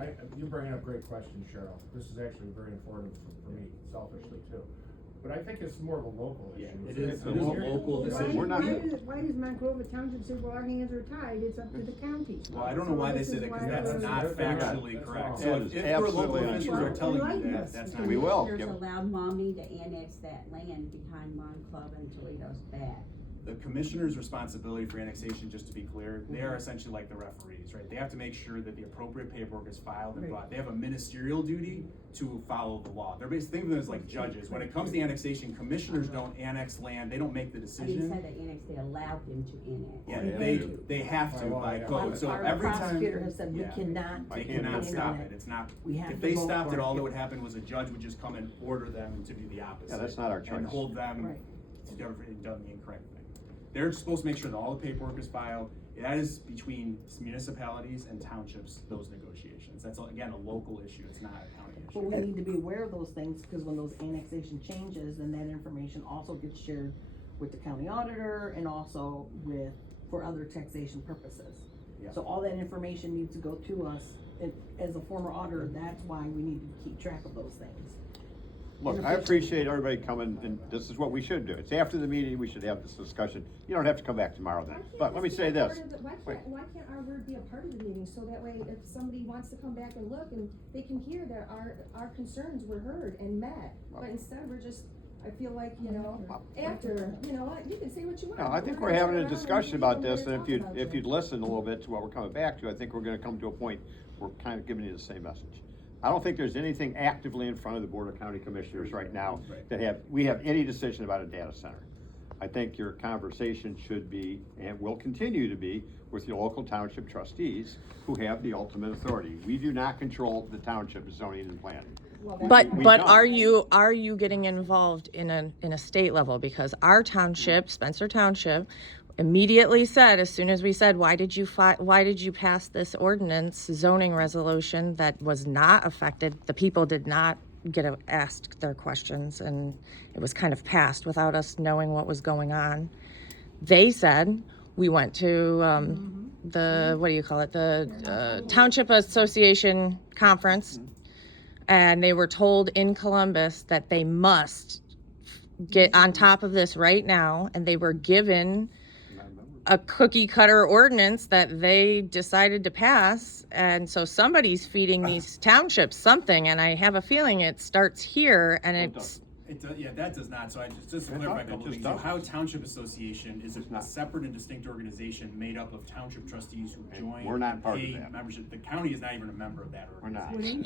You bring up great questions, Cheryl. This is actually very informative for me, selfishly too. But I think it's more of a local issue. It is a It's local here. decision. Why does Monclova Township say, well, our hands are tied, it's up to the county? Well, I don't know why they say that, because that's not factually That's correct. wrong. So if your local Absolutely officials are untrue. telling you Enlighten that, us. that's not. We will. Commissioners Yep. allowed mommy to annex that land behind Monclova and Toledo's back. The commissioner's responsibility for annexation, just to be clear, they are essentially like the referees, right? They have to make sure that the appropriate paperwork is filed and Right. brought. They have a ministerial duty to follow the law. They're basically, think of them as like judges. When it comes to annexation, commissioners don't annex land, they don't make the I didn't say decision. they annexed, they allowed them to annex. Yeah, they have to by code, so Our every time. prosecutor has said we yeah. cannot. They do cannot anything stop on it, it's not, We have if to they vote stopped for it, all it. that would happen was a judge would just come and order them to do the opposite. Yeah, that's not our choice. And hold them Right. to do the incorrect thing. They're supposed to make sure that all the paperwork is filed. That is between municipalities and townships, those negotiations. That's, again, a local issue, it's not a county issue. But we need to be aware of those things, because when those annexation changes, then that information also gets shared with the county auditor and also for other taxation purposes. Yeah. So all that information needs to go to us, and as a former auditor, that's why we need to keep track of those things. Look, I appreciate everybody coming, and this is what we should do. It's after the meeting, we should have this discussion. You don't have to come back tomorrow then, but let me say this. Why can't our word be a part of the meeting, so that way if somebody wants to come back and look, and they can hear that our concerns were heard and met, but instead we're just, I feel like, after, you know what, you can say what you want. No, I think we're having a discussion about this, and if you'd listen a little bit to what we're coming back to, I think we're gonna come to a point where we're kind of giving you the same message. I don't think there's anything actively in front of the Board of County Commissioners right now that we have any decision about a data center. I think your conversation should be, and will continue to be, with your local township trustees who have the ultimate authority. We do not control the township zoning and planning. But We but don't. are you getting involved in a state level? Because our township, Spencer Township, immediately said, as soon as we said, why did you pass this ordinance zoning resolution that was not affected? The people did not get asked their questions, and it was kind of passed without us knowing what was going on. They said, we went to the, what do you call it, the Township Association conference, and they were told in Columbus that they must get on top of this right now, and they were given a cookie cutter ordinance that they decided to pass. And so somebody's feeding these townships something, and I have a feeling it starts here, and it's It does, yeah, that does not, so just to clarify a couple things, the Ohio Township Association is a separate and distinct organization made up of township trustees who join. We're not and part of pay that. membership. The county is not even a member of that We're not. organization.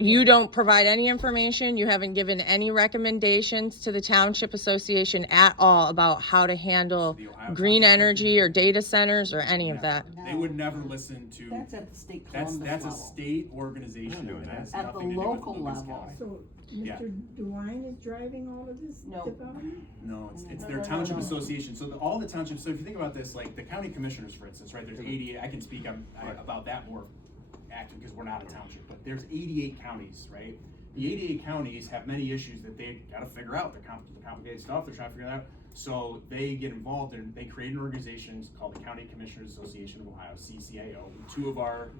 you don't provide any information. You haven't given any recommendations to the Township Association at all about how to handle The Ohio green Township energy or data centers or any of that. They would never listen to. That's at the state That's Columbus a level. state organization. doing That that. has At the nothing to do with local Lucas level. County. So, Yeah. Mr. DeWine is driving all of this No. development? No, it's their township association, so all the townships, so if you think about this, like the county commissioners, for instance, right, there's 88, I can speak about that more active, because we're not a township, but there's 88 counties, right? The 88 counties have many issues that they gotta figure out, they're complicated stuff, they're trying to figure that out. So they get involved and they create an organization called the County Commissioners Association of Ohio, CCAO. Two of our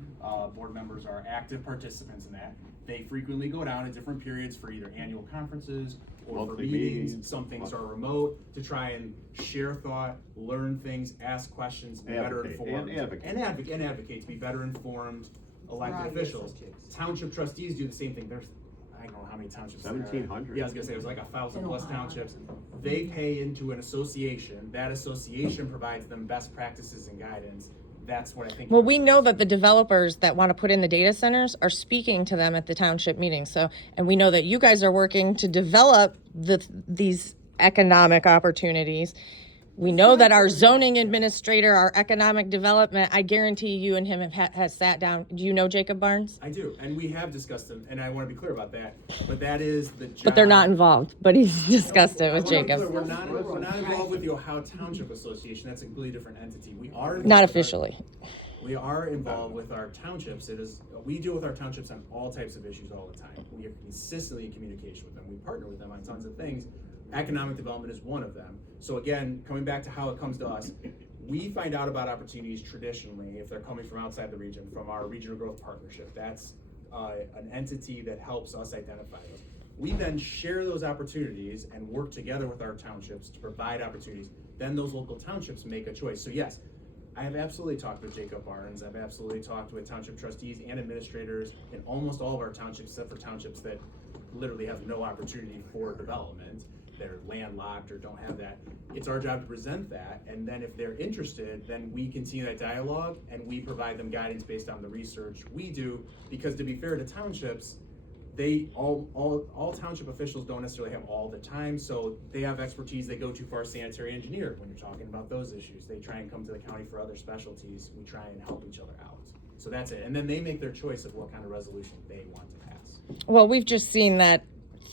board members are active participants in that. They frequently go down at different periods for either annual conferences or for Monthly meetings. meetings. Some things are remote, to try and share thought, learn things, ask questions, be better Advocate, informed. and advocate. And advocate to be better informed elected officials. Township trustees do the same thing. There's, I don't know how many townships there are. 1,700. Yeah, I was gonna say, it was like 1,000 plus In Ohio. townships. They pay into an association. That association provides them best practices and guidance. That's what I think. Well, we know that the developers that want to put in the data centers are speaking to them at the township meeting. So, and we know that you guys are working to develop these economic opportunities. We know that our zoning administrator, our economic development, I guarantee you and him has sat down. Do you know Jacob Barnes? I do, and we have discussed them, and I want to be clear about that. But that is the job. But they're not involved, but he's discussed it with I wanna be Jacob. clear, We're not involved with the Ohio Township Association. That's a completely different entity. We are involved Not with our- officially. We are involved with our townships. We deal with our townships on all types of issues all the time. We are consistently in communication with them. We partner with them on tons of things. Economic development is one of them. So again, coming back to how it comes to us, we find out about opportunities traditionally if they're coming from outside the region, from our regional growth partnership. That's an entity that helps us identify those. We then share those opportunities and work together with our townships to provide opportunities. Then those local townships make a choice. So yes, I have absolutely talked with Jacob Barnes. I've absolutely talked with township trustees and administrators in almost all of our townships, except for townships that literally have no opportunity for development. They're landlocked or don't have that. It's our job to present that, and then if they're interested, then we continue that dialogue and we provide them guidance based on the research we do, because to be fair to townships, they all township officials don't necessarily have all the time, so they have expertise. They go to for our sanitary engineer when you're talking about those issues. They try and come to the county for other specialties. We try and help each other out. So that's it. And then they make their choice of what kind of resolution they want to pass. Well, we've just seen that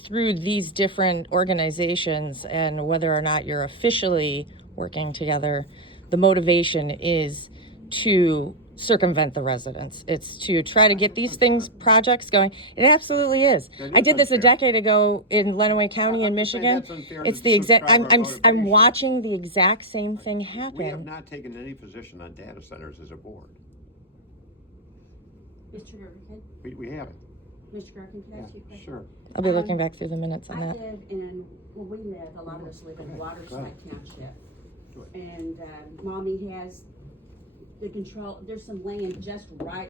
through these different organizations, and whether or not you're officially working together, the motivation is to circumvent the residents. It's to try to get these projects going. It absolutely is. That I is did this a unfair. decade ago in Lenawee County in I'm just saying Michigan. that's unfair It's to the exact. subscribe I'm our motivation. watching the exact same thing We have happen. not taken any position on data centers as a board. Mr. Gurkin, We haven't. Mr. Gurkin, can I ask you a question? Sure. I'll be looking back through the minutes on I that. live in, well, we live, a lot of us live in Go ahead. Waterside Township. Go ahead. And, Mommy has the control, there's some land just right